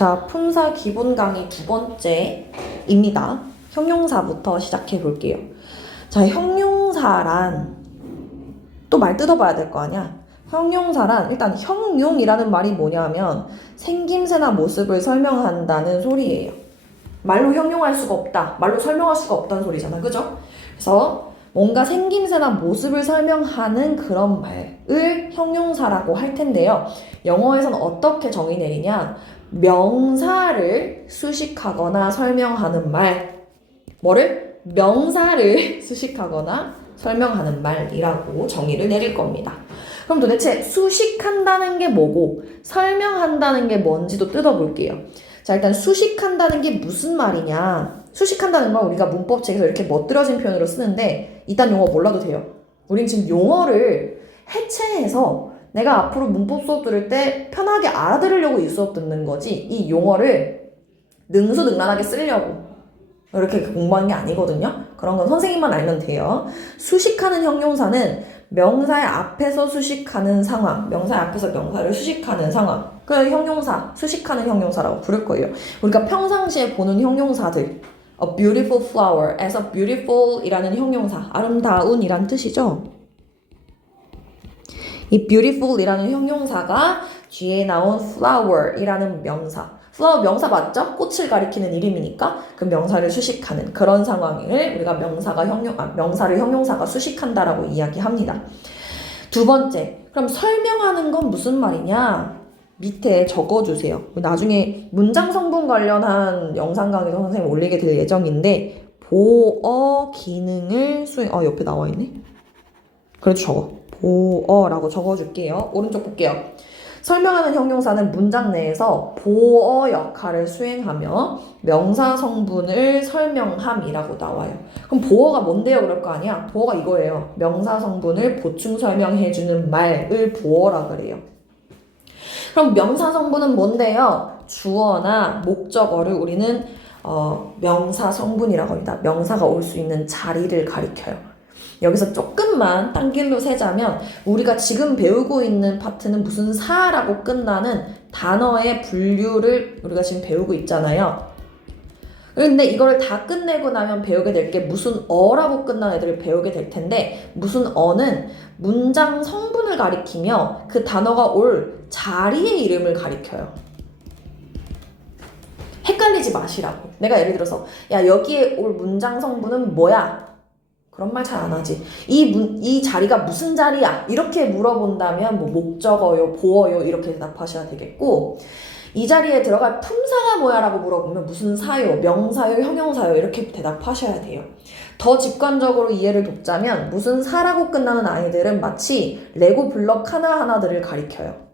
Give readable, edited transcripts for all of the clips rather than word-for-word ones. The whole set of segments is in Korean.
자, 품사 기본 강의 두 번째입니다. 형용사부터 시작해 볼게요. 자, 형용사란 또 말 뜯어봐야 될 거 아니야? 형용사란 일단 형용이라는 말이 뭐냐면 생김새나 모습을 설명한다는 소리예요. 말로 형용할 수가 없다. 말로 설명할 수가 없다는 소리잖아. 그죠? 그래서 뭔가 생김새나 모습을 설명하는 그런 말을 형용사라고 할 텐데요. 영어에서는 어떻게 정의 내리냐? 명사를 수식하거나 설명하는 말. 뭐를? 명사를 수식하거나 설명하는 말이라고 정의를 내릴 겁니다. 그럼 도대체 수식한다는 게 뭐고 설명한다는 게 뭔지도 뜯어볼게요. 자, 일단 수식한다는 게 무슨 말이냐? 수식한다는 건 우리가 문법책에서 이렇게 멋들어진 표현으로 쓰는데 이딴 용어 몰라도 돼요. 우린 지금 용어를 해체해서 내가 앞으로 문법 수업 들을 때 편하게 알아들으려고 이 수업 듣는 거지 이 용어를 능수능란하게 쓰려고 이렇게 공부하는 게 아니거든요. 그런 건 선생님만 알면 돼요. 수식하는 형용사는 명사의 앞에서 수식하는 상황, 명사의 앞에서 명사를 수식하는 상황. 그 형용사, 수식하는 형용사라고 부를 거예요. 우리가 평상시에 보는 형용사들, a beautiful flower, as a beautiful 이라는 형용사, 아름다운 이란 뜻이죠. 이 beautiful 이라는 형용사가 뒤에 나온 flower 이라는 명사, flower 명사 맞죠? 꽃을 가리키는 이름이니까 그 명사를 수식하는 그런 상황을 우리가 명사를 형용사가 수식한다라고 이야기합니다. 두 번째, 그럼 설명하는 건 무슨 말이냐? 밑에 적어주세요. 나중에 문장 성분 관련한 영상 강의도 선생님 올리게 될 예정인데 보어 기능을 옆에 나와 있네. 그래도 적어. 보어라고 적어줄게요. 오른쪽 볼게요. 설명하는 형용사는 문장 내에서 보어 역할을 수행하며 명사 성분을 설명함이라고 나와요. 그럼 보어가 뭔데요? 그럴 거 아니야? 보어가 이거예요. 명사 성분을 보충 설명해주는 말을 보어라 그래요. 그럼 명사 성분은 뭔데요? 주어나 목적어를 우리는 명사 성분이라고 합니다. 명사가 올 수 있는 자리를 가리켜요. 여기서 조금만 딴 길로 세자면 우리가 지금 배우고 있는 파트는 무슨 사라고 끝나는 단어의 분류를 우리가 지금 배우고 있잖아요. 근데 이거를 다 끝내고 나면 배우게 될 게 무슨 어라고 끝난 애들을 배우게 될 텐데 무슨 어는 문장 성분을 가리키며 그 단어가 올 자리의 이름을 가리켜요. 헷갈리지 마시라고. 내가 예를 들어서 야 여기에 올 문장 성분은 뭐야? 그런 말 잘 안 하지. 이 자리가 무슨 자리야? 이렇게 물어본다면 뭐 목적어요, 보어요 이렇게 대답하셔야 되겠고 이 자리에 들어갈 품사가 뭐야? 라고 물어보면 무슨 사요, 명사요, 형용사요 이렇게 대답하셔야 돼요. 더 직관적으로 이해를 돕자면 무슨 사라고 끝나는 아이들은 마치 레고 블럭 하나하나들을 가리켜요.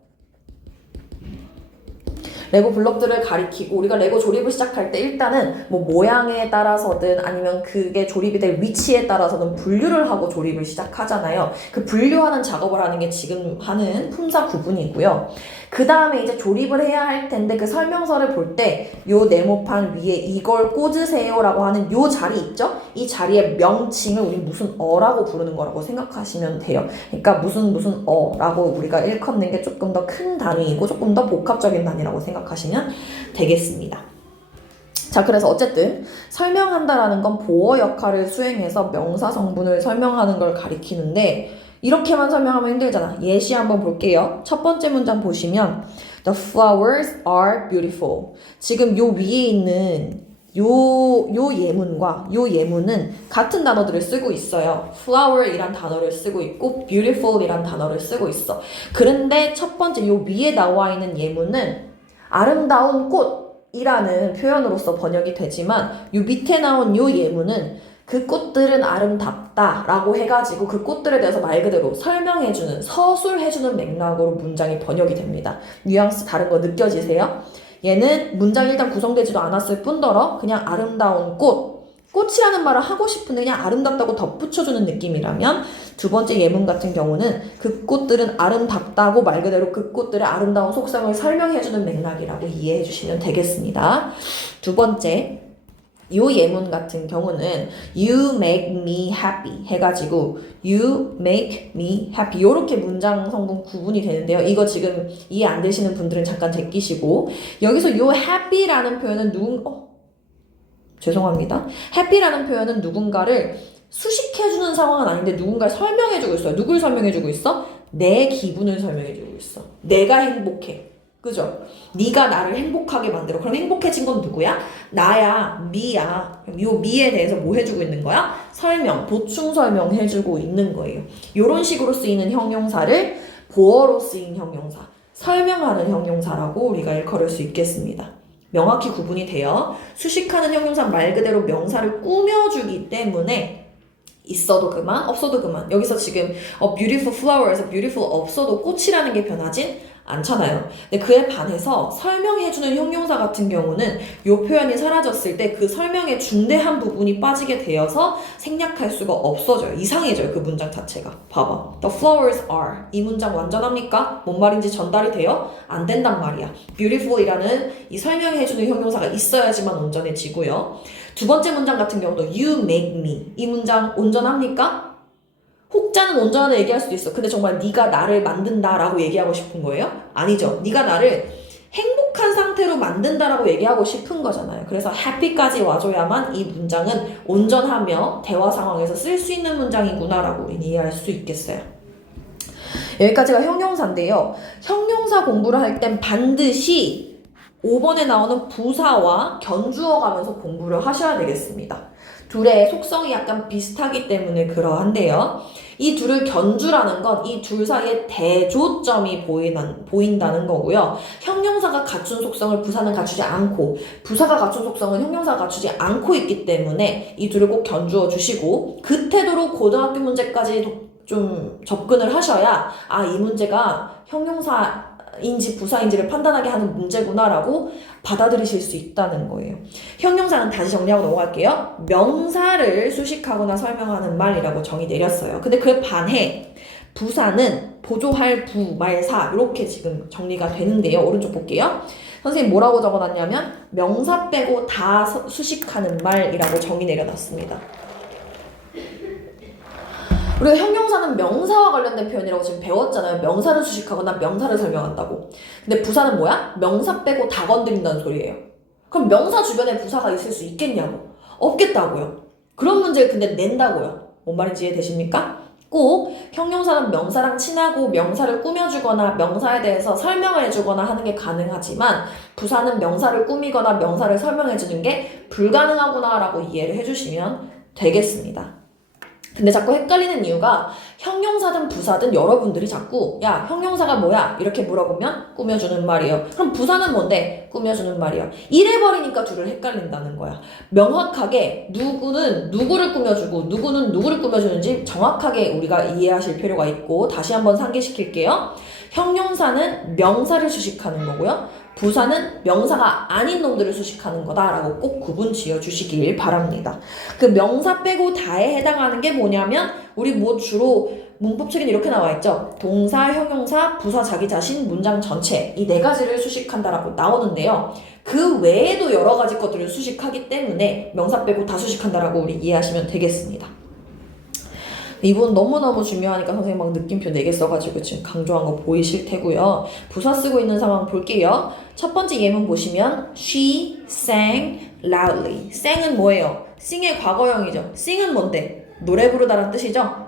레고 블럭들을 가리키고 우리가 레고 조립을 시작할 때 일단은 뭐 모양에 따라서든 아니면 그게 조립이 될 위치에 따라서든 분류를 하고 조립을 시작하잖아요. 그 분류하는 작업을 하는 게 지금 하는 품사 구분이고요. 그 다음에 이제 조립을 해야 할 텐데 그 설명서를 볼 때 요 네모판 위에 이걸 꽂으세요 라고 하는 요 자리 있죠? 이 자리의 명칭을 우리 무슨 어라고 부르는 거라고 생각하시면 돼요. 그러니까 무슨 어라고 우리가 일컫는 게 조금 더 큰 단위이고 조금 더 복합적인 단위라고 생각하시면 되겠습니다. 자, 그래서 어쨌든 설명한다라는 건 보어 역할을 수행해서 명사 성분을 설명하는 걸 가리키는데 이렇게만 설명하면 힘들잖아. 예시 한번 볼게요. 첫 번째 문장 보시면 The flowers are beautiful. 지금 요 위에 있는 요 예문과 요 예문은 같은 단어들을 쓰고 있어요. flower 이란 단어를 쓰고 있고 beautiful 이란 단어를 쓰고 있어. 그런데 첫 번째 요 위에 나와 있는 예문은 아름다운 꽃이라는 표현으로서 번역이 되지만 요 밑에 나온 요 예문은 그 꽃들은 아름답다 라고 해가지고 그 꽃들에 대해서 말 그대로 설명해주는 서술해주는 맥락으로 문장이 번역이 됩니다. 뉘앙스 다른 거 느껴지세요? 얘는 문장이 일단 구성되지도 않았을 뿐더러 그냥 아름다운 꽃이라는 말을 하고 싶은데 그냥 아름답다고 덧붙여주는 느낌이라면 두 번째 예문 같은 경우는 그 꽃들은 아름답다고 말 그대로 그 꽃들의 아름다운 속성을 설명해주는 맥락이라고 이해해 주시면 되겠습니다. 두 번째 이 예문 같은 경우는 You make me happy 해가지고 You make me happy 이렇게 문장 성분 구분이 되는데요. 이거 지금 이해 안 되시는 분들은 잠깐 제끼시고 여기서 요 happy라는 표현은 죄송합니다. happy라는 표현은 누군가를 수식해주는 상황은 아닌데 누군가를 설명해주고 있어요. 누굴 설명해주고 있어? 내 기분을 설명해주고 있어. 내가 행복해. 그죠? 네가 나를 행복하게 만들어. 그럼 행복해진 건 누구야? 나야, 미야. 요 미에 대해서 뭐 해주고 있는 거야? 설명, 보충 설명해주고 있는 거예요. 요런 식으로 쓰이는 형용사를 보어로 쓰인 형용사, 설명하는 형용사라고 우리가 일컬을 수 있겠습니다. 명확히 구분이 돼요. 수식하는 형용사 말 그대로 명사를 꾸며주기 때문에 있어도 그만, 없어도 그만. 여기서 지금 beautiful flower에서 beautiful 없어도 꽃이라는 게 변하진 않잖아요. 근데 그에 반해서 설명해주는 형용사 같은 경우는 이 표현이 사라졌을 때 그 설명의 중대한 부분이 빠지게 되어서 생략할 수가 없어져요. 이상해져요. 그 문장 자체가. 봐봐. The flowers are. 이 문장 완전합니까? 뭔 말인지 전달이 돼요? 안 된단 말이야. beautiful이라는 이 설명해주는 형용사가 있어야지만 온전해지고요. 두 번째 문장 같은 경우도 you make me. 이 문장 온전합니까? 혹자는 온전하다 얘기할 수도 있어. 근데 정말 네가 나를 만든다라고 얘기하고 싶은 거예요? 아니죠. 네가 나를 행복한 상태로 만든다라고 얘기하고 싶은 거잖아요. 그래서 happy까지 와줘야만 이 문장은 온전하며 대화 상황에서 쓸 수 있는 문장이구나라고 우리는 이해할 수 있겠어요. 여기까지가 형용사인데요. 형용사 공부를 할 땐 반드시 5번에 나오는 부사와 견주어 가면서 공부를 하셔야 되겠습니다. 둘의 속성이 약간 비슷하기 때문에 그러한데요. 이 둘을 견주라는 건 이 둘 사이에 대조점이 보인다는 거고요. 형용사가 갖춘 속성을 부사는 갖추지 않고 부사가 갖춘 속성은 형용사가 갖추지 않고 있기 때문에 이 둘을 꼭 견주어 주시고 그 태도로 고등학교 문제까지 좀 접근을 하셔야 이 문제가 형용사인지 부사인지를 판단하게 하는 문제구나라고 받아들이실 수 있다는 거예요. 형용사는 다시 정리하고 넘어갈게요. 명사를 수식하거나 설명하는 말이라고 정의 내렸어요. 근데 그에 반해 부사는 보조할 부, 말, 사 이렇게 지금 정리가 되는데요. 오른쪽 볼게요. 선생님 뭐라고 적어놨냐면 명사 빼고 다 수식하는 말이라고 정의 내려놨습니다. 우리가 형용사는 명사와 관련된 표현이라고 지금 배웠잖아요. 명사를 수식하거나 명사를 설명한다고. 근데 부사는 뭐야? 명사 빼고 다 건드린다는 소리예요. 그럼 명사 주변에 부사가 있을 수 있겠냐고. 없겠다고요. 그런 문제를 근데 낸다고요. 뭔 말인지 이해되십니까? 꼭 형용사는 명사랑 친하고 명사를 꾸며주거나 명사에 대해서 설명을 해주거나 하는 게 가능하지만 부사는 명사를 꾸미거나 명사를 설명해주는 게 불가능하구나 라고 이해를 해주시면 되겠습니다. 근데 자꾸 헷갈리는 이유가 형용사든 부사든 여러분들이 자꾸 야 형용사가 뭐야? 이렇게 물어보면 꾸며주는 말이에요. 그럼 부사는 뭔데? 꾸며주는 말이에요. 이래버리니까 둘을 헷갈린다는 거야. 명확하게 누구는 누구를 꾸며주고 누구는 누구를 꾸며주는지 정확하게 우리가 이해하실 필요가 있고 다시 한번 상기시킬게요. 형용사는 명사를 수식하는 거고요. 부사는 명사가 아닌 놈들을 수식하는 거다라고 꼭 구분 지어주시길 바랍니다. 그 명사 빼고 다에 해당하는 게 뭐냐면 우리 뭐 주로 문법책에는 이렇게 나와 있죠. 동사, 형용사, 부사, 자기 자신, 문장 전체 이 네 가지를 수식한다라고 나오는데요. 그 외에도 여러 가지 것들을 수식하기 때문에 명사 빼고 다 수식한다라고 우리 이해하시면 되겠습니다. 이 부분 너무너무 중요하니까 선생님 막 느낌표 4개 써가지고 지금 강조한 거 보이실 테고요. 부사 쓰고 있는 상황 볼게요. 첫 번째 예문 보시면 She sang loudly. sing은 뭐예요? sing의 과거형이죠. sing은 뭔데? 노래 부르다라는 뜻이죠?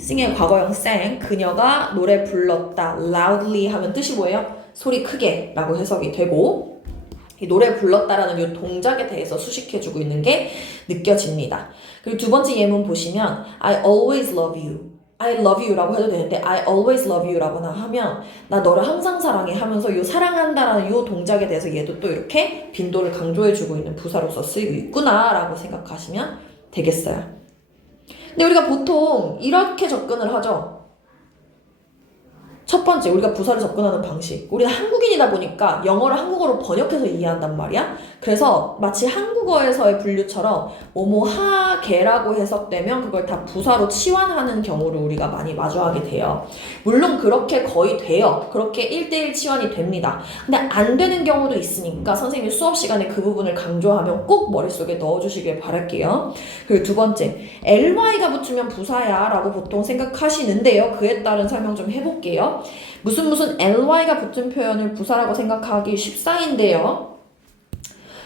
sing의 과거형 sang. 그녀가 노래 불렀다. loudly 하면 뜻이 뭐예요? 소리 크게 라고 해석이 되고 이 노래 불렀다라는 이 동작에 대해서 수식해주고 있는 게 느껴집니다. 그리고 두 번째 예문 보시면 I always love you. I love you 라고 해도 되는데 I always love you 라고나 하면 나 너를 항상 사랑해 하면서 이 사랑한다라는 이 동작에 대해서 얘도 또 이렇게 빈도를 강조해주고 있는 부사로서 쓰이고 있구나 라고 생각하시면 되겠어요. 근데 우리가 보통 이렇게 접근을 하죠. 첫 번째, 우리가 부사를 접근하는 방식. 우리는 한국인이다 보니까 영어를 한국어로 번역해서 이해한단 말이야. 그래서 마치 한국어에서의 분류처럼 뭐뭐 하게라고 해석되면 그걸 다 부사로 치환하는 경우를 우리가 많이 마주하게 돼요. 물론 그렇게 거의 돼요. 그렇게 1대1 치환이 됩니다. 근데 안 되는 경우도 있으니까 선생님이 수업 시간에 그 부분을 강조하면 꼭 머릿속에 넣어주시길 바랄게요. 그리고 두 번째, ly가 붙으면 부사야 라고 보통 생각하시는데요. 그에 따른 설명 좀 해볼게요. 무슨 ly가 붙은 표현을 부사라고 생각하기 쉽사인데요.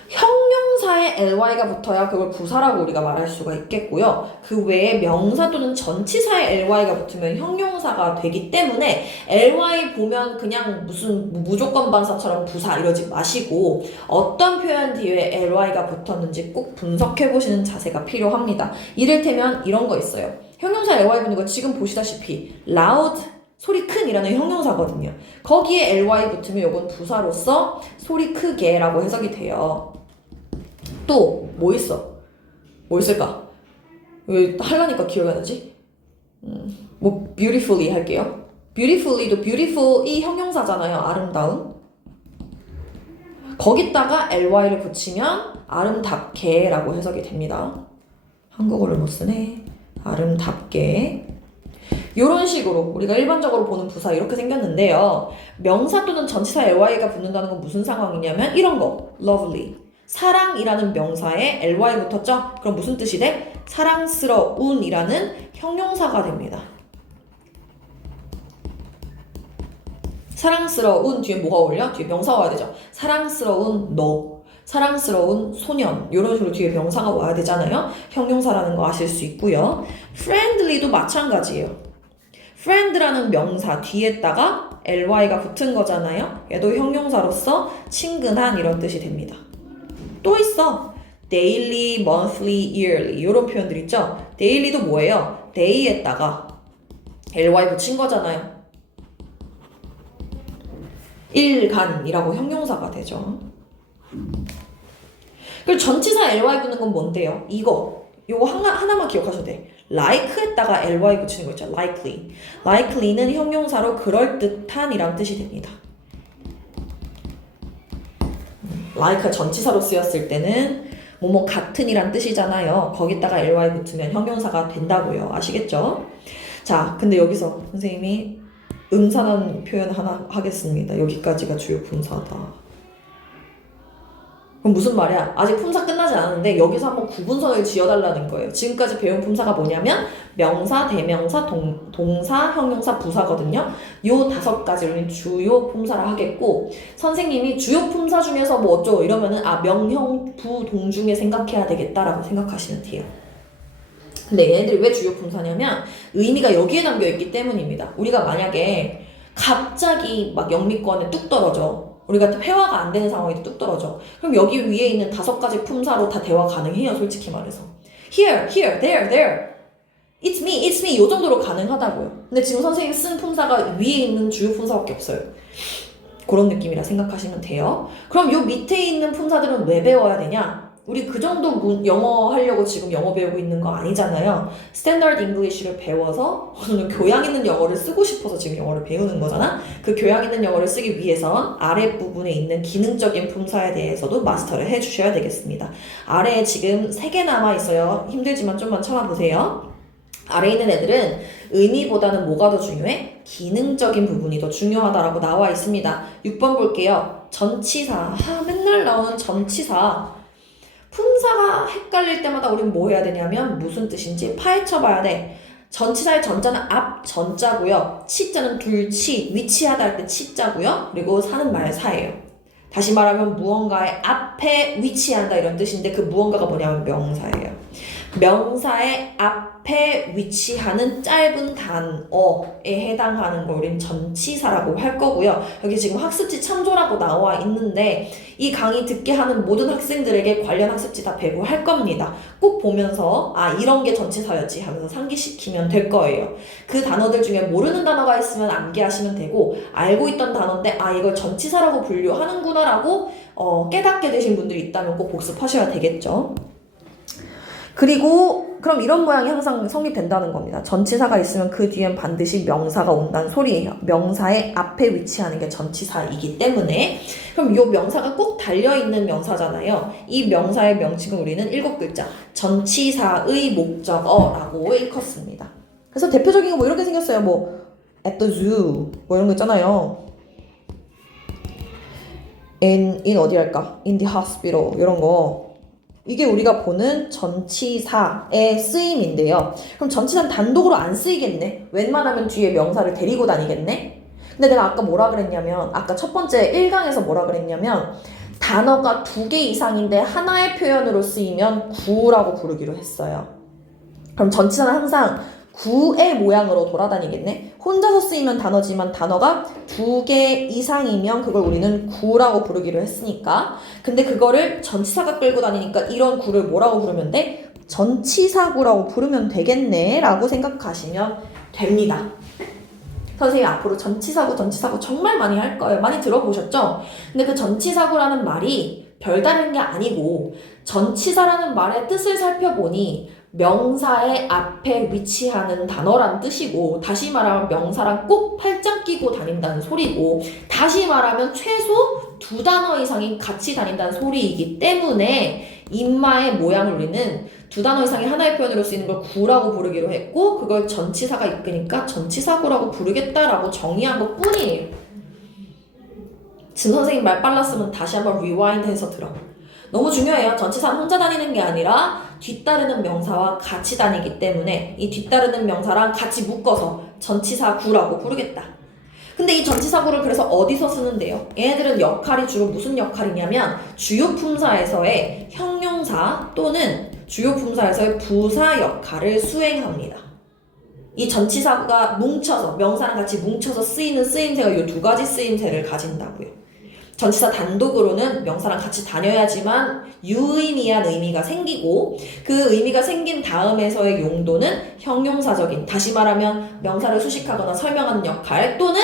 형용사에 ly가 붙어야 그걸 부사라고 우리가 말할 수가 있겠고요. 그 외에 명사 또는 전치사에 ly가 붙으면 형용사가 되기 때문에 ly 보면 그냥 무슨 무조건 반사처럼 부사 이러지 마시고 어떤 표현 뒤에 ly가 붙었는지 꼭 분석해보시는 자세가 필요합니다. 이를테면 이런 거 있어요. 형용사 ly 붙는 거 지금 보시다시피 loud 소리 큰이라는 형용사거든요. 거기에 ly 붙으면 이건 부사로서 소리 크게라고 해석이 돼요. 또 뭐 있어? 뭐 있을까? 왜 하려니까 기억이 안 나지? 뭐 beautifully 할게요. beautifully도 beautiful 이 형용사잖아요. 아름다운. 거기다가 ly를 붙이면 아름답게라고 해석이 됩니다. 한국어를 못 쓰네. 아름답게. 이런 식으로 우리가 일반적으로 보는 부사 이렇게 생겼는데요. 명사 또는 전치사 ly가 붙는다는 건 무슨 상황이냐면 이런 거. lovely. 사랑이라는 명사에 ly 붙었죠? 그럼 무슨 뜻이 돼? 사랑스러운이라는 형용사가 됩니다. 사랑스러운 뒤에 뭐가 어울려? 뒤에 명사가 와야 되죠. 사랑스러운 너, 사랑스러운 소년 이런 식으로 뒤에 명사가 와야 되잖아요. 형용사라는 거 아실 수 있고요. friendly도 마찬가지예요. friend라는 명사 뒤에다가 ly가 붙은 거잖아요. 얘도 형용사로서 친근한 이런 뜻이 됩니다. 또 있어. daily, monthly, yearly 이런 표현들 있죠. daily도 뭐예요? day에다가 ly 붙인 거잖아요. 일간이라고 형용사가 되죠. 그리고 전치사 ly 붙는 건 뭔데요? 이거 하나만 기억하셔도 돼. like에다가 ly 붙이는 거 있죠. likely. likely는 형용사로 그럴듯한 이란 뜻이 됩니다. like가 전치사로 쓰였을 때는 뭐뭐 같은 이란 뜻이잖아요. 거기다가 ly 붙으면 형용사가 된다고요. 아시겠죠? 자, 근데 여기서 선생님이 음산한 표현 하나 하겠습니다. 여기까지가 주요 품사다. 그럼 무슨 말이야? 아직 품사 끝나지 않았는데 여기서 한번 구분선을 지어달라는 거예요. 지금까지 배운 품사가 뭐냐면 명사, 대명사, 동사, 형용사, 부사거든요. 요 5가지를 주요 품사라 하겠고 선생님이 주요 품사 중에서 뭐 어쩌고 이러면은 명형, 부, 동 중에 생각해야 되겠다라고 생각하시면 돼요. 근데 얘네들이 왜 주요 품사냐면 의미가 여기에 담겨있기 때문입니다. 우리가 만약에 갑자기 막 영미권에 뚝 떨어져. 우리가 회화가 안 되는 상황에도 뚝 떨어져. 그럼 여기 위에 있는 5가지 품사로 다 대화 가능해요. 솔직히 말해서. Here, here, there, there. It's me, it's me. 이 정도로 가능하다고요. 근데 지금 선생님이 쓴 품사가 위에 있는 주요 품사밖에 없어요. 그런 느낌이라 생각하시면 돼요. 그럼 요 밑에 있는 품사들은 왜 배워야 되냐? 우리 그 정도 영어 하려고 지금 영어 배우고 있는 거 아니잖아요. 스탠더드 잉글리시를 배워서 오늘 교양 있는 영어를 쓰고 싶어서 지금 영어를 배우는 거잖아. 그 교양 있는 영어를 쓰기 위해선 아랫부분에 있는 기능적인 품사에 대해서도 마스터를 해주셔야 되겠습니다. 아래에 지금 3개 남아있어요. 힘들지만 좀만 참아보세요. 아래에 있는 애들은 의미보다는 뭐가 더 중요해? 기능적인 부분이 더 중요하다라고 나와 있습니다. 6번 볼게요. 전치사. 맨날 나오는 전치사. 품사가 헷갈릴 때마다 우린 뭐 해야 되냐면 무슨 뜻인지 파헤쳐 봐야 돼. 전치사의 전자는 앞 전자고요. 치자는 둘치, 위치하다 할 때 치자고요. 그리고 사는 말사예요. 다시 말하면 무언가의 앞에 위치한다 이런 뜻인데 그 무언가가 뭐냐면 명사예요. 명사의 앞에 위치하는 짧은 단어에 해당하는 걸 우린 전치사라고 할 거고요. 여기 지금 학습지 참조라고 나와 있는데 이 강의 듣게 하는 모든 학생들에게 관련 학습지 다 배부할 겁니다. 꼭 보면서 이런 게 전치사였지 하면서 상기시키면 될 거예요. 그 단어들 중에 모르는 단어가 있으면 암기하시면 되고 알고 있던 단어인데 이걸 전치사라고 분류하는구나 라고 깨닫게 되신 분들이 있다면 꼭 복습하셔야 되겠죠. 그리고 그럼 이런 모양이 항상 성립된다는 겁니다. 전치사가 있으면 그 뒤엔 반드시 명사가 온다는 소리예요. 명사의 앞에 위치하는 게 전치사이기 때문에. 그럼 이 명사가 꼭 달려있는 명사잖아요. 이 명사의 명칭은 우리는 7글자 전치사의 목적어라고 일컫습니다. 그래서 대표적인 거 뭐 이렇게 생겼어요. 뭐 at the zoo 뭐 이런 거 있잖아요. in 어디 할까? in the hospital 이런 거. 이게 우리가 보는 전치사의 쓰임인데요. 그럼 전치사는 단독으로 안 쓰이겠네? 웬만하면 뒤에 명사를 데리고 다니겠네? 근데 내가 아까 뭐라 그랬냐면, 아까 첫 번째 1강에서 뭐라 그랬냐면, 단어가 2개 이상인데 하나의 표현으로 쓰이면 구라고 부르기로 했어요. 그럼 전치사는 항상 구의 모양으로 돌아다니겠네? 혼자서 쓰이면 단어지만 단어가 2개 이상이면 그걸 우리는 구라고 부르기로 했으니까. 근데 그거를 전치사가 끌고 다니니까 이런 구를 뭐라고 부르면 돼? 전치사구라고 부르면 되겠네 라고 생각하시면 됩니다. 선생님 앞으로 전치사구 정말 많이 할 거예요. 많이 들어보셨죠? 근데 그 전치사구라는 말이 별다른 게 아니고 전치사라는 말의 뜻을 살펴보니 명사의 앞에 위치하는 단어란 뜻이고, 다시 말하면 명사랑 꼭 팔짱 끼고 다닌다는 소리고, 다시 말하면 최소 2단어 이상이 같이 다닌다는 소리이기 때문에 인마의 모양을 우리는 2단어 이상의 하나의 표현으로 쓰이는 걸 구라고 부르기로 했고, 그걸 전치사가 이끄니까 전치사구라고 부르겠다라고 정의한 것 뿐이에요. 진 선생님 말 빨랐으면 다시 한번 리와인드 해서 들어. 너무 중요해요. 전치사는 혼자 다니는 게 아니라 뒤따르는 명사와 같이 다니기 때문에 이 뒤따르는 명사랑 같이 묶어서 전치사구라고 부르겠다. 근데 이 전치사구를 그래서 어디서 쓰는데요? 얘네들은 역할이 주로 무슨 역할이냐면 주요 품사에서의 형용사 또는 주요 품사에서의 부사 역할을 수행합니다. 이 전치사구가 뭉쳐서 명사랑 같이 뭉쳐서 쓰이는 쓰임새가 이 2가지 쓰임새를 가진다고요. 전치사 단독으로는 명사랑 같이 다녀야지만 유의미한 의미가 생기고, 그 의미가 생긴 다음에서의 용도는 형용사적인, 다시 말하면 명사를 수식하거나 설명하는 역할 또는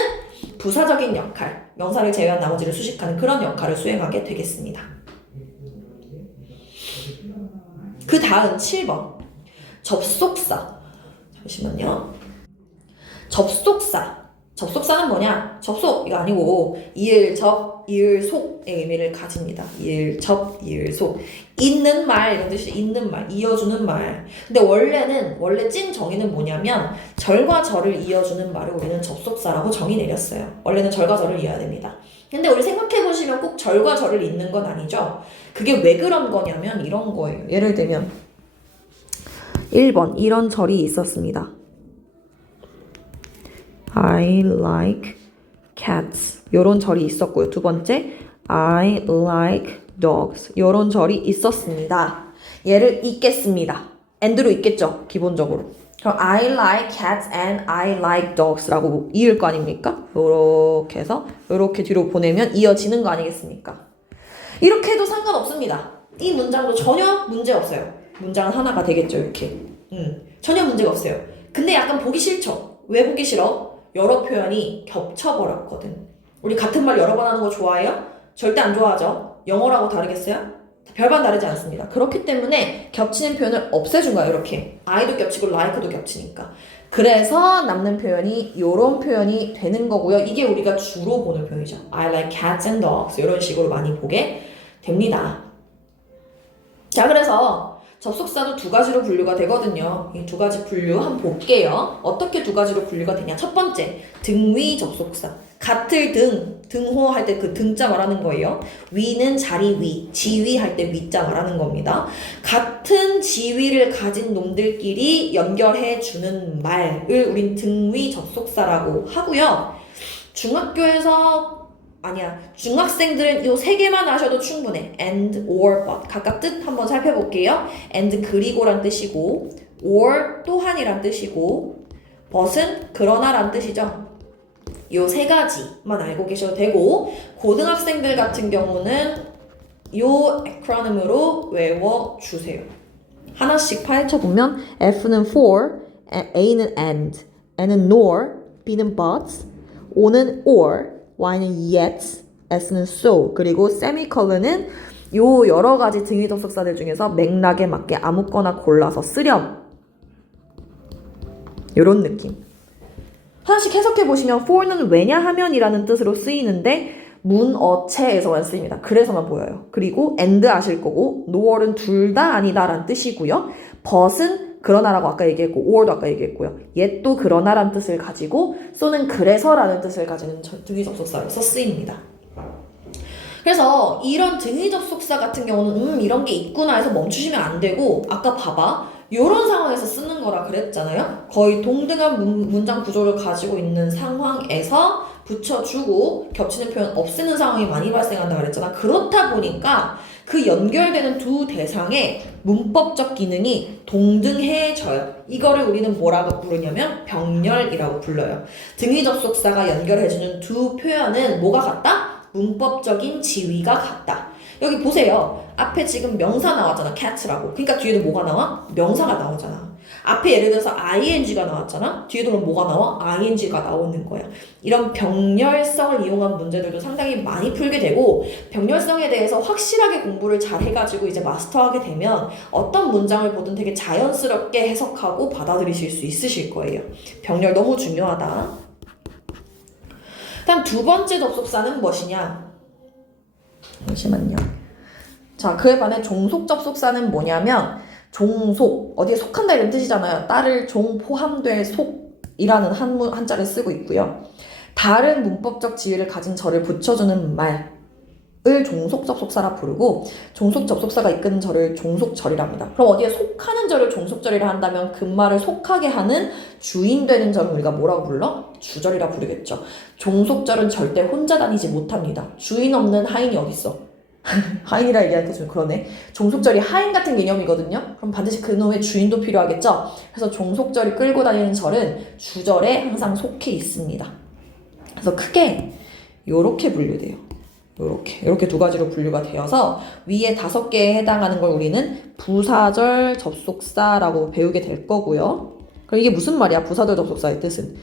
부사적인 역할, 명사를 제외한 나머지를 수식하는 그런 역할을 수행하게 되겠습니다. 그 다음 7번 접속사. 잠시만요. 접속사는 뭐냐? 접속 이거 아니고 이을, 접, 이을, 속의 의미를 가집니다. 이을, 접, 이을, 속. 있는 말 이런 뜻이 있는 말, 이어주는 말. 근데 원래 찐 정의는 뭐냐면 절과 절을 이어주는 말을 우리는 접속사라고 정의 내렸어요. 원래는 절과 절을 이어야 됩니다. 근데 우리 생각해보시면 꼭 절과 절을 잇는 건 아니죠. 그게 왜 그런 거냐면 이런 거예요. 예를 들면 1번 이런 절이 있었습니다. I like cats. 요런 절이 있었고요. 두 번째, I like dogs. 요런 절이 있었습니다. 얘를 잇겠습니다. and로 잇겠죠, 기본적으로. 그럼 I like cats and I like dogs라고 이을 거 아닙니까? 요렇게 해서 요렇게 뒤로 보내면 이어지는 거 아니겠습니까? 이렇게 해도 상관없습니다. 이 문장도 전혀 문제 없어요. 문장은 하나가 되겠죠, 이렇게. 전혀 문제가 없어요. 근데 약간 보기 싫죠? 왜 보기 싫어? 여러 표현이 겹쳐버렸거든. 우리 같은 말 여러 번 하는 거 좋아해요? 절대 안 좋아하죠? 영어라고 다르겠어요? 별반 다르지 않습니다. 그렇기 때문에 겹치는 표현을 없애준 거야, 이렇게. I도 겹치고 like도 겹치니까. 그래서 남는 표현이 이런 표현이 되는 거고요. 이게 우리가 주로 보는 표현이죠. I like cats and dogs. 이런 식으로 많이 보게 됩니다. 자, 그래서 접속사도 2가지로 분류가 되거든요. 이 2가지 분류 한번 볼게요. 어떻게 2가지로 분류가 되냐. 첫 번째, 등위 접속사. 같을 등호 할 때 그 등자 말하는 거예요. 위는 자리 위, 지위 할 때 위자 말하는 겁니다. 같은 지위를 가진 놈들끼리 연결해 주는 말을 우린 등위 접속사라고 하고요. 중학생들은 이 3개만 아셔도 충분해. and, or, but. 각각 뜻 한번 살펴볼게요. and 그리고란 뜻이고, or 또한이란 뜻이고, but은 그러나란 뜻이죠. 이 3가지만 알고 계셔도 되고, 고등학생들 같은 경우는 이 에크로님으로 외워주세요. 하나씩 파헤쳐보면 F는 for, A는 and, N은 nor, B는 but, O는 or, Y는 yet, S는 so, 그리고 세미컬론은 요 여러 가지 등위 접속사들 중에서 맥락에 맞게 아무거나 골라서 쓰렴 이런 느낌. 하나씩 해석해보시면 for는 왜냐하면이라는 뜻으로 쓰이는데 문어체에서만 쓰입니다. 그래서만 보여요. 그리고 and 아실 거고 nor은 둘 다 아니다라는 뜻이고요. but은 그러나라고 아까 얘기했고 or도 아까 얘기했고요. yet도 그러나라는 뜻을 가지고 so는 그래서라는 뜻을 가지는 등위 접속사로서 쓰입니다. 그래서 이런 등위 접속사 같은 경우는 이런 게 있구나 해서 멈추시면 안 되고 아까 봐봐. 이런 상황에서 쓰는 거라 그랬잖아요. 거의 동등한 문장 구조를 가지고 있는 상황에서 붙여주고 겹치는 표현 없애는 상황이 많이 발생한다 그랬잖아. 그렇다 보니까 그 연결되는 두 대상의 문법적 기능이 동등해져요. 이거를 우리는 뭐라고 부르냐면 병렬이라고 불러요. 등위 접속사가 연결해주는 두 표현은 뭐가 같다? 문법적인 지위가 같다. 여기 보세요. 앞에 지금 명사 나왔잖아. cat라고. 그러니까 뒤에도 뭐가 나와? 명사가 나오잖아. 앞에 예를 들어서 ing가 나왔잖아. 뒤에도 그럼 뭐가 나와? ing가 나오는 거야. 이런 병렬성을 이용한 문제들도 상당히 많이 풀게 되고 병렬성에 대해서 확실하게 공부를 잘 해가지고 이제 마스터하게 되면 어떤 문장을 보든 되게 자연스럽게 해석하고 받아들이실 수 있으실 거예요. 병렬 너무 중요하다. 일단 두 번째 접속사는 무엇이냐? 잠시만요. 자, 그에 반해 종속 접속사는 뭐냐면 종속, 어디에 속한다 이런 뜻이잖아요. 따를 종 포함될 속이라는 한자를 쓰고 있고요. 다른 문법적 지위를 가진 절을 붙여주는 말을 종속 접속사라 부르고 종속 접속사가 이끄는 절을 종속절이랍니다. 그럼 어디에 속하는 절을 종속절이라 한다면 그 말을 속하게 하는 주인 되는 절은 우리가 뭐라고 불러? 주절이라 부르겠죠. 종속절은 절대 혼자 다니지 못합니다. 주인 없는 하인이 어딨어? 하인이라 얘기하니까 좀 그러네. 종속절이 하인 같은 개념이거든요. 그럼 반드시 그놈의 주인도 필요하겠죠. 그래서 종속절이 끌고 다니는 절은 주절에 항상 속해 있습니다. 그래서 크게 요렇게 분류돼요. 요렇게 두 가지로 분류가 되어서 위에 5개에 해당하는 걸 우리는 부사절 접속사라고 배우게 될 거고요. 그럼 이게 무슨 말이야? 부사절 접속사의 뜻은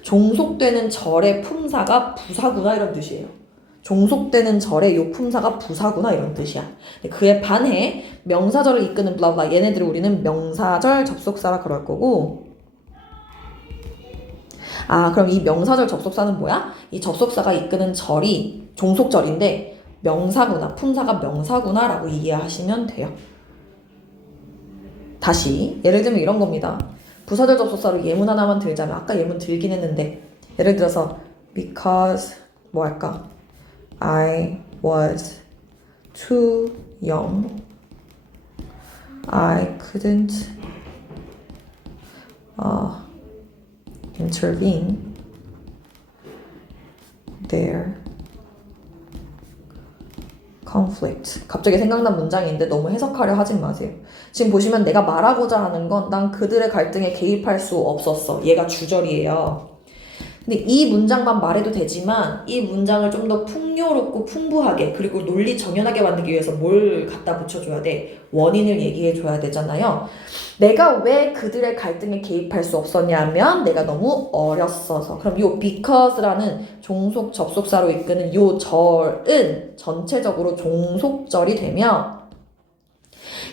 종속되는 절의 품사가 부사구나 이런 뜻이에요. 종속되는 절의 요 품사가 부사구나 이런 뜻이야. 그에 반해 명사절을 이끄는 블라블라 얘네들을 우리는 명사절 접속사라 그럴 거고 그럼 이 명사절 접속사는 뭐야? 이 접속사가 이끄는 절이 종속절인데 명사구나, 품사가 명사구나 라고 이해하시면 돼요. 다시 예를 들면 이런 겁니다. 부사절 접속사로 예문 하나만 들자면 아까 예문 들긴 했는데 예를 들어서 because 뭐 할까? I was too young. I couldn't intervene their conflict. 갑자기 생각난 문장인데 너무 해석하려 하진 마세요. 지금 보시면 내가 말하고자 하는 건 난 그들의 갈등에 개입할 수 없었어. 얘가 주절이에요. 근데 이 문장만 말해도 되지만 이 문장을 좀 더 풍요롭고 풍부하게 그리고 논리 정연하게 만들기 위해서 뭘 갖다 붙여줘야 돼? 원인을 얘기해줘야 되잖아요. 내가 왜 그들의 갈등에 개입할 수 없었냐면 내가 너무 어렸어서. 그럼 요 because라는 종속 접속사로 이끄는 요 절은 전체적으로 종속절이 되면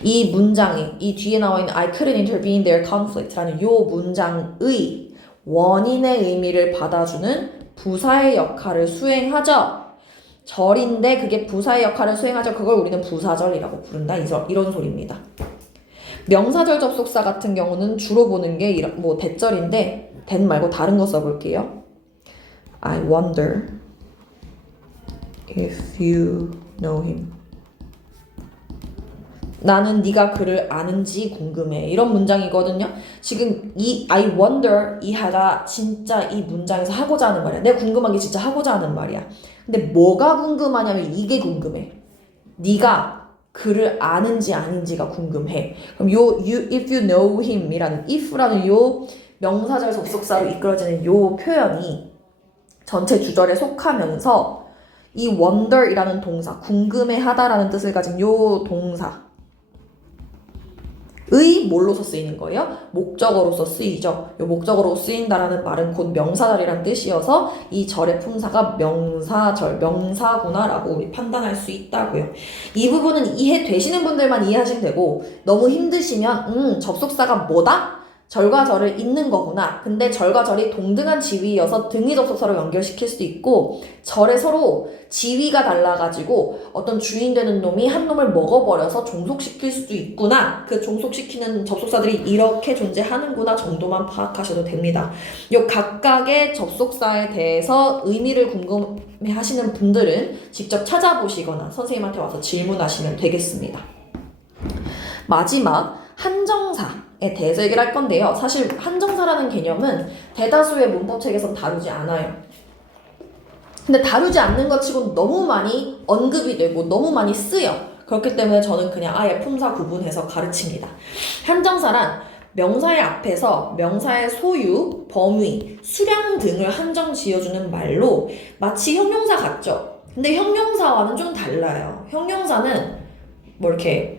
이 문장이 이 뒤에 나와 있는 I couldn't intervene their conflict라는 요 문장의 원인의 의미를 받아주는 부사의 역할을 수행하죠. 절인데 그게 부사의 역할을 수행하죠. 그걸 우리는 부사절이라고 부른다. 이런 소리입니다. 명사절 접속사 같은 경우는 주로 보는 게 뭐 대절인데 that 말고 다른 거 써볼게요. I wonder if you know him. 나는 네가 그를 아는지 궁금해. 이런 문장이거든요. 지금 이 I wonder 이 하가 진짜 이 문장에서 하고자 하는 말이야. 내가 궁금한 게 진짜 하고자 하는 말이야. 근데 뭐가 궁금하냐면 이게 궁금해. 네가 그를 아는지 아닌지가 궁금해. 그럼 if you know him 이라는 if라는 요 명사절 접속사로 이끌어지는 요 표현이 전체 주절에 속하면서 이 wonder 이라는 동사, 궁금해하다라는 뜻을 가진 요 동사 의 뭘로서 쓰이는 거예요? 목적어로서 쓰이죠. 이 목적어로 쓰인다라는 말은 곧 명사절이란 뜻이어서 이 절의 품사가 명사절, 명사구나라고 우리 판단할 수 있다고요. 이 부분은 이해되시는 분들만 이해하시면 되고 너무 힘드시면 접속사가 뭐다? 절과 절을 잇는 거구나. 근데 절과 절이 동등한 지위여서 등위 접속사로 연결시킬 수도 있고, 절에 서로 지위가 달라가지고 어떤 주인 되는 놈이 한 놈을 먹어버려서 종속시킬 수도 있구나. 그 종속시키는 접속사들이 이렇게 존재하는구나 정도만 파악하셔도 됩니다. 요 각각의 접속사에 대해서 의미를 궁금해 하시는 분들은 직접 찾아보시거나 선생님한테 와서 질문하시면 되겠습니다. 마지막 한정사에 대해서 얘기를 할 건데요. 사실 한정사라는 개념은 대다수의 문법책에선 다루지 않아요. 근데 다루지 않는 것 치고는 너무 많이 언급이 되고 너무 많이 쓰여. 그렇기 때문에 저는 그냥 아예 품사 구분해서 가르칩니다. 한정사란 명사의 앞에서 명사의 소유, 범위, 수량 등을 한정 지어주는 말로 마치 형용사 같죠? 근데 형용사와는 좀 달라요. 형용사는 뭐 이렇게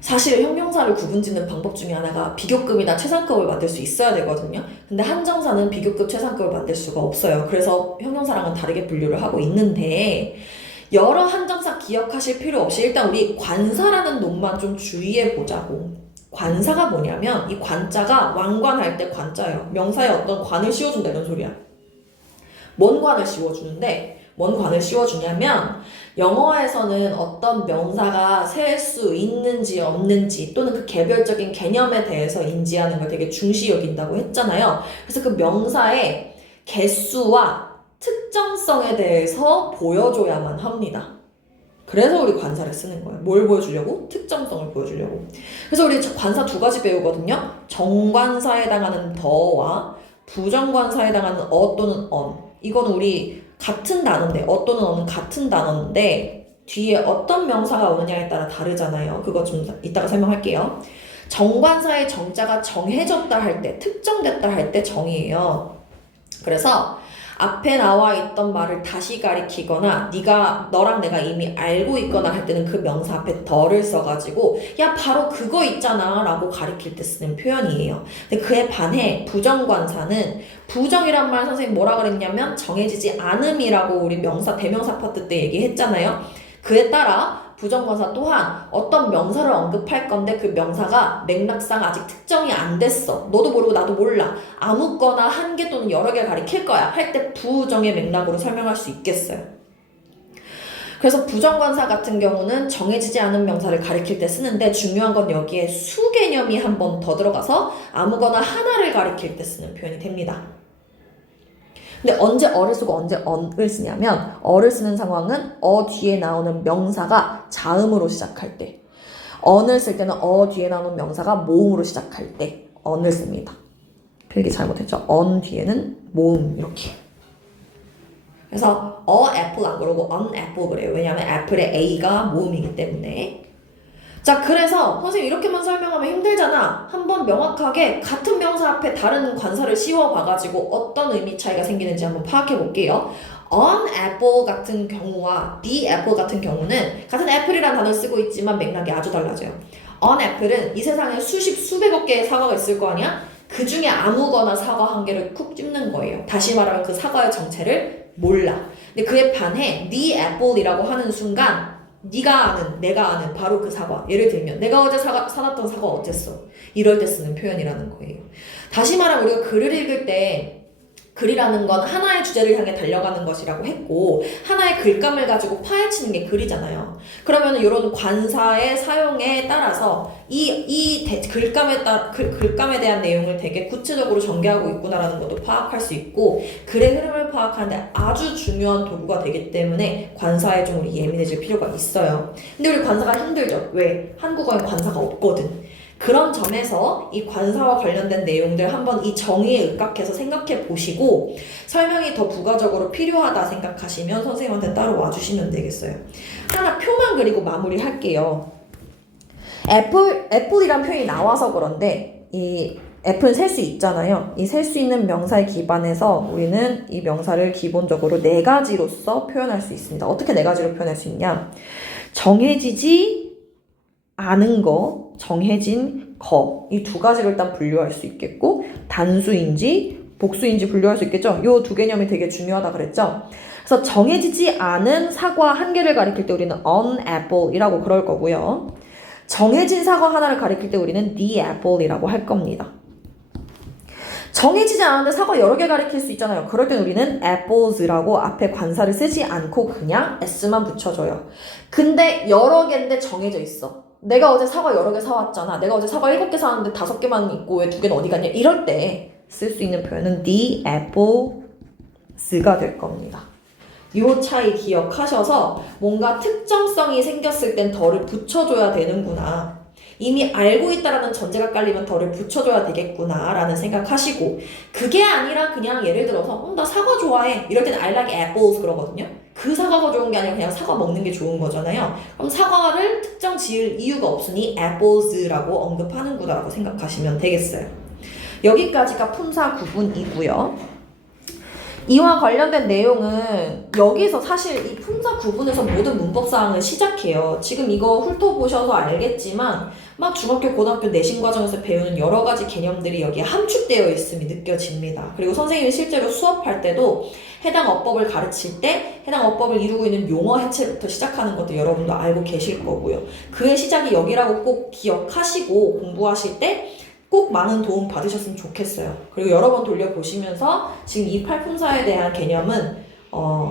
사실 형용사를 구분짓는 방법 중에 하나가 비교급이나 최상급을 만들 수 있어야 되거든요. 근데 한정사는 비교급, 최상급을 만들 수가 없어요. 그래서 형용사랑은 다르게 분류를 하고 있는데 여러 한정사 기억하실 필요 없이 일단 우리 관사라는 놈만 좀 주의해 보자고. 관사가 뭐냐면 이 관자가 왕관할 때 관자예요. 명사에 어떤 관을 씌워준다는 소리야. 뭔 관을 씌워주는데 뭔 관을 씌워주냐면 영어에서는 어떤 명사가 셀 수 있는지 없는지 또는 그 개별적인 개념에 대해서 인지하는 걸 되게 중시 여긴다고 했잖아요. 그래서 그 명사의 개수와 특정성에 대해서 보여줘야만 합니다. 그래서 우리 관사를 쓰는 거예요. 뭘 보여주려고? 특정성을 보여주려고. 그래서 우리 관사 두 가지 배우거든요. 정관사에 해당하는 더와 부정관사에 해당하는 어 또는 언. 이거는 우리 같은 단어인데 또는 어는 같은 단어인데 뒤에 어떤 명사가 오느냐에 따라 다르잖아요. 그거 좀 이따가 설명할게요. 정관사의 정자가 정해졌다 할 때, 특정됐다 할 때 정이에요. 그래서 앞에 나와 있던 말을 다시 가리키거나 너랑 내가 이미 알고 있거나 할 때는 그 명사 앞에 더를 써가지고 야 바로 그거 있잖아 라고 가리킬 때 쓰는 표현이에요. 근데 그에 반해 부정관사는 부정이란 말 선생님 뭐라 그랬냐면 정해지지 않음이라고 우리 명사 대명사 파트 때 얘기했잖아요. 그에 따라 부정관사 또한 어떤 명사를 언급할 건데 그 명사가 맥락상 아직 특정이 안 됐어. 너도 모르고 나도 몰라. 아무거나 한 개 또는 여러 개 가리킬 거야. 할 때 부정의 맥락으로 설명할 수 있겠어요. 그래서 부정관사 같은 경우는 정해지지 않은 명사를 가리킬 때 쓰는데 중요한 건 여기에 수 개념이 한 번 더 들어가서 아무거나 하나를 가리킬 때 쓰는 표현이 됩니다. 근데 언제 어를 쓰고 언제 언을 쓰냐면 어를 쓰는 상황은 어 뒤에 나오는 명사가 자음으로 시작할 때, 언을 쓸 때는 어 뒤에 나오는 명사가 모음으로 시작할 때 언을 씁니다. 필기 잘못했죠? 언 뒤에는 모음 이렇게. 그래서 애플 안 그러고 애플 그래요. 왜냐하면 애플의 A가 모음이기 때문에. 자, 그래서 선생님 이렇게만 설명하면 힘들잖아. 한번 명확하게 같은 명사 앞에 다른 관사를 씌워봐가지고 어떤 의미 차이가 생기는지 한번 파악해 볼게요. on apple 같은 경우와 the apple 같은 경우는 같은 애플이라는 단어를 쓰고 있지만 맥락이 아주 달라져요. on apple은 이 세상에 수백억 개의 사과가 있을 거 아니야? 그 중에 아무거나 사과 한 개를 쿡 찝는 거예요. 다시 말하면 그 사과의 정체를 몰라. 근데 그에 반해 the apple이라고 하는 순간 네가 아는, 내가 아는 바로 그 사과. 예를 들면 내가 어제 사놨던 사과 어땠어? 이럴 때 쓰는 표현이라는 거예요. 다시 말하면 우리가 글을 읽을 때 글이라는 건 하나의 주제를 향해 달려가는 것이라고 했고 하나의 글감을 가지고 파헤치는 게 글이잖아요. 그러면 이런 관사의 사용에 따라서 글감에 대한 내용을 되게 구체적으로 전개하고 있구나라는 것도 파악할 수 있고 글의 흐름을 파악하는데 아주 중요한 도구가 되기 때문에 관사에 좀 우리 예민해질 필요가 있어요. 근데 우리 관사가 힘들죠. 왜? 한국어엔 관사가 없거든. 그런 점에서 이 관사와 관련된 내용들 한번 이 정의에 입각해서 생각해 보시고 설명이 더 부가적으로 필요하다 생각하시면 선생님한테 따로 와주시면 되겠어요. 하나 표만 그리고 마무리할게요. 애플이란 표현이 나와서 그런데 이 애플은 셀 수 있잖아요. 이 셀 수 있는 명사에 기반해서 우리는 이 명사를 기본적으로 네 가지로서 표현할 수 있습니다. 어떻게 네 가지로 표현할 수 있냐? 정해지지 않은 거, 정해진 거, 이 두 가지를 일단 분류할 수 있겠고 단수인지 복수인지 분류할 수 있겠죠. 이 두 개념이 되게 중요하다 그랬죠. 그래서 정해지지 않은 사과 한 개를 가리킬 때 우리는 on apple이라고 그럴 거고요. 정해진 사과 하나를 가리킬 때 우리는 the apple이라고 할 겁니다. 정해지지 않았는데 사과 여러 개 가리킬 수 있잖아요. 그럴 땐 우리는 apples라고 앞에 관사를 쓰지 않고 그냥 s만 붙여줘요. 근데 여러 개인데 정해져 있어. 내가 어제 사과 여러 개 사왔잖아. 내가 어제 사과 7개 사왔는데 5개만 있고 왜 2개는 어디 갔냐? 이럴 때 쓸 수 있는 표현은 the apples가 될 겁니다. 요 차이 기억하셔서 뭔가 특정성이 생겼을 땐 덜을 붙여줘야 되는구나. 이미 알고 있다라는 전제가 깔리면 덜을 붙여줘야 되겠구나 라는 생각하시고, 그게 아니라 그냥 예를 들어서 나 사과 좋아해 이럴 때는 I like apples 그러거든요. 그 사과가 좋은 게 아니라 그냥 사과 먹는 게 좋은 거잖아요. 그럼 사과를 특정 지을 이유가 없으니 apples라고 언급하는구나 라고 생각하시면 되겠어요. 여기까지가 품사 구분이고요. 이와 관련된 내용은 여기서 사실 이 품사 구분에서 모든 문법사항을 시작해요. 지금 이거 훑어보셔서 알겠지만 막 중학교, 고등학교 내신 과정에서 배우는 여러 가지 개념들이 여기에 함축되어 있음이 느껴집니다. 그리고 선생님이 실제로 수업할 때도 해당 어법을 가르칠 때 해당 어법을 이루고 있는 용어 해체부터 시작하는 것도 여러분도 알고 계실 거고요. 그의 시작이 여기라고 꼭 기억하시고 공부하실 때 꼭 많은 도움 받으셨으면 좋겠어요. 그리고 여러 번 돌려보시면서 지금 이 팔품사에 대한 개념은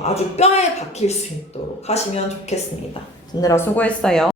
아주 뼈에 박힐 수 있도록 하시면 좋겠습니다. 듣느라 수고했어요.